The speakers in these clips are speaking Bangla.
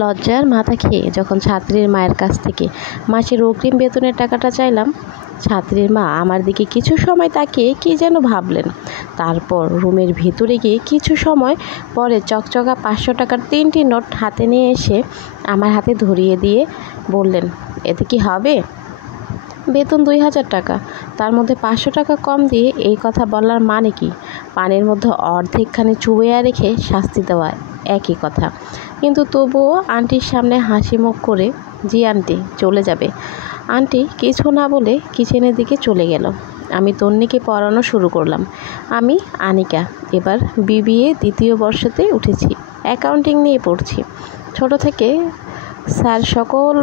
লজ্জার মাথা খেয়ে যখন ছাত্রীর মায়ের কাছ থেকে মাসের অগ্রিম বেতনের টাকাটা চাইলাম, ছাত্রীর মা আমার দিকে কিছু সময় তাকিয়ে কী যেন ভাবলেন। তারপর রুমের ভিতরে গিয়ে কিছু সময় পরে চকচকা 500 টাকার 3টি নোট হাতে নিয়ে এসে আমার হাতে ধরিয়ে দিয়ে বললেন, এতে কি হবে? বেতন 2000 টাকা, তার মধ্যে 500 টাকা কম দিয়ে এই কথা বলার মানে কি? পানির মধ্যে অর্ধেকখানি চুবিয়ে রেখে শাস্তি দেওয়া একই কথা। কিন্তু তবুও আন্টির সামনে হাসি মুখ করে, জি আন্টি, চলে যাবে। আন্টি কিছু না বলে কিচেনের দিকে চলে গেল। আমি তন্নিকে পড়ানো শুরু করলাম। আমি আনিকা, এবার বিবিএ 2য় বর্ষতে উঠেছি, অ্যাকাউন্টিং নিয়ে পড়ছি। ছোট থেকে স্যার সকল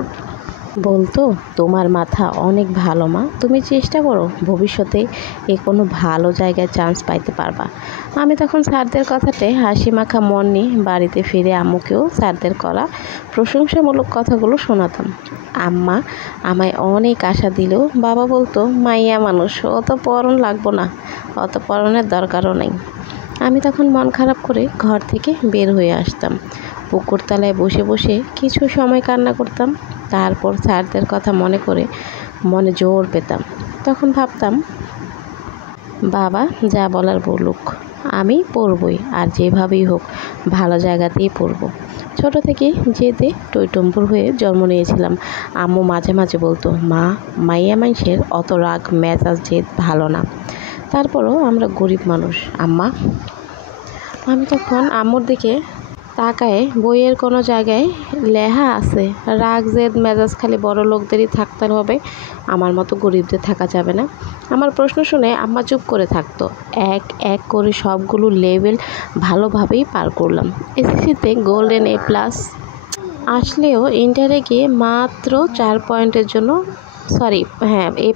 বলতো, তোমার মাথা অনেক ভালো মা, তুমি চেষ্টা করো, ভবিষ্যতে কোনো ভালো জায়গায় চান্স পাইতে পারবা। আমি তখন স্যারদের কথাতে হাসি মাখা মন নিয়ে বাড়িতে ফিরে আম্মুকেও স্যারদের করা প্রশংসামূলক কথাগুলো শোনাতাম। আম্মা আমায় অনেক আশা দিলেও বাবা বলতো, মাইয়া মানুষ, অত পড়ন লাগবো না, অত পড়নের দরকারও নেই। আমি তখন মন খারাপ করে ঘর থেকে বের হয়ে আসতাম। পুকুর তলায় বসে বসে কিছু সময় কান্না করতাম। তারপর স্যারদের কথা মনে করে মনে জোর পেতাম। তখন ভাবতাম, বাবা যা বলার বলুক, আমি পড়বই, আর যেভাবেই হোক ভালো জায়গাতেই পড়ব। ছোট থেকে জেদে টইটম্বুর হয়ে জন্ম নিয়েছিলাম। আম্মু মাঝে মাঝে বলতো, মা, মাইয়া মানুষের অত রাগ মেজাজ জেদ ভালো না। তারপরও আমরা গরিব মানুষ আম্মা। আমি তখন আম্মুর দিকে তাকায়ে বইয়ের কোনো জায়গায় লেখা আছে, রাগ জেদ মেজাজ খালি বড় লোকদেরই থাকতে হবে, আমার মতো গরিবদের থাকা যাবে না। আমার প্রশ্ন শুনে আম্মা চুপ করে থাকতো। এক এক করে সবগুলো লেভেল ভালোভাবেই পার করলাম। এসএসসিতে গোল্ডেন A+ আসলেও ইন্টারে গিয়ে মাত্র 4 পয়েন্টের জন্য A+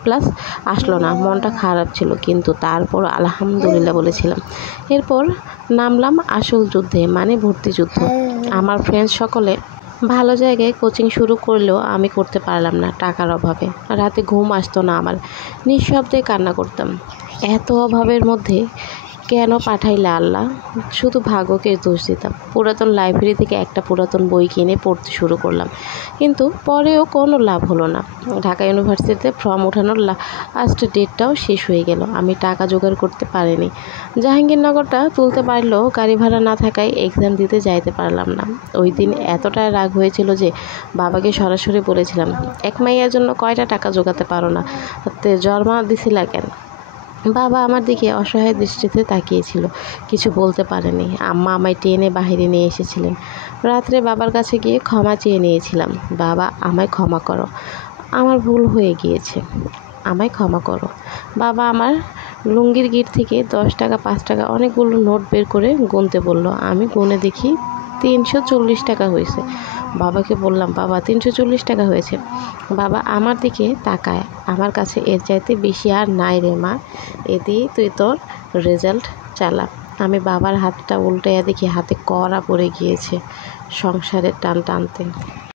আসলো না। মনটা খারাপ ছিল, কিন্তু তারপর আলহামদুলিল্লাহ বলেছিলাম। এরপর নামলাম আসল যুদ্ধে, মানে ভর্তি যুদ্ধ। আমার ফ্রেন্ডস সকলে ভালো জায়গায় কোচিং শুরু করলেও আমি করতে পারলাম না টাকার অভাবে। রাতে ঘুম আসতো না আমার, নিঃশব্দে কান্না করতাম। এত অভাবের মধ্যে কেন পাঠাইলা আল্লাহ? শুধু ভাগ্যকে দোষ দিতাম। পুরাতন লাইব্রেরি থেকে একটা পুরাতন বই কিনে পড়তে শুরু করলাম, কিন্তু পরেও কোনো লাভ হলো না। ঢাকা ইউনিভার্সিটিতে ফর্ম ওঠানোর লাস্ট ডেটটাও শেষ হয়ে গেল। আমি টাকা জোগাড় করতে পারিনি। জাহাঙ্গীরনগরটা তুলতে পারলেও গাড়ি ভাড়া না থাকায় এক্সাম দিতে যাইতে পারলাম না। ওই দিন এতটাই রাগ হয়েছিল যে বাবাকে সরাসরি বলেছিলাম, এক মাইয়ার জন্য কয়টা টাকা জোগাতে পারো না, জমা দিছিলা কেন? বাবা আমার দিকে অসহায় দৃষ্টিতে তাকিয়েছিল, কিছু বলতে পারেনি। আম্মা আমায় টেনে বাহিরে নিয়ে এসেছিলেন। রাত্রে বাবার কাছে গিয়ে ক্ষমা চেয়ে নিয়েছিলাম, বাবা আমায় ক্ষমা করো, আমার ভুল হয়ে গিয়েছে, আমায় ক্ষমা করো। বাবা আমার লুঙ্গির গিট থেকে 10 টাকা 5 টাকা অনেকগুলো নোট বের করে গুনতে বলল। আমি গুনে দেখি 340 টাকা হয়েছে। বাবাকে বললাম, বাবা 340 টাকা হয়েছে। বাবা আমার দিকে তাকায়, আমার কাছে এর চাইতে বেশি আর নাই রে মা, এ দিয়ে তুই তোর রেজাল্ট চালা। আমি বাবার হাতটা উল্টাইয়া দেখি হাতে কড়া পড়ে গিয়েছে সংসারের টান টানতে।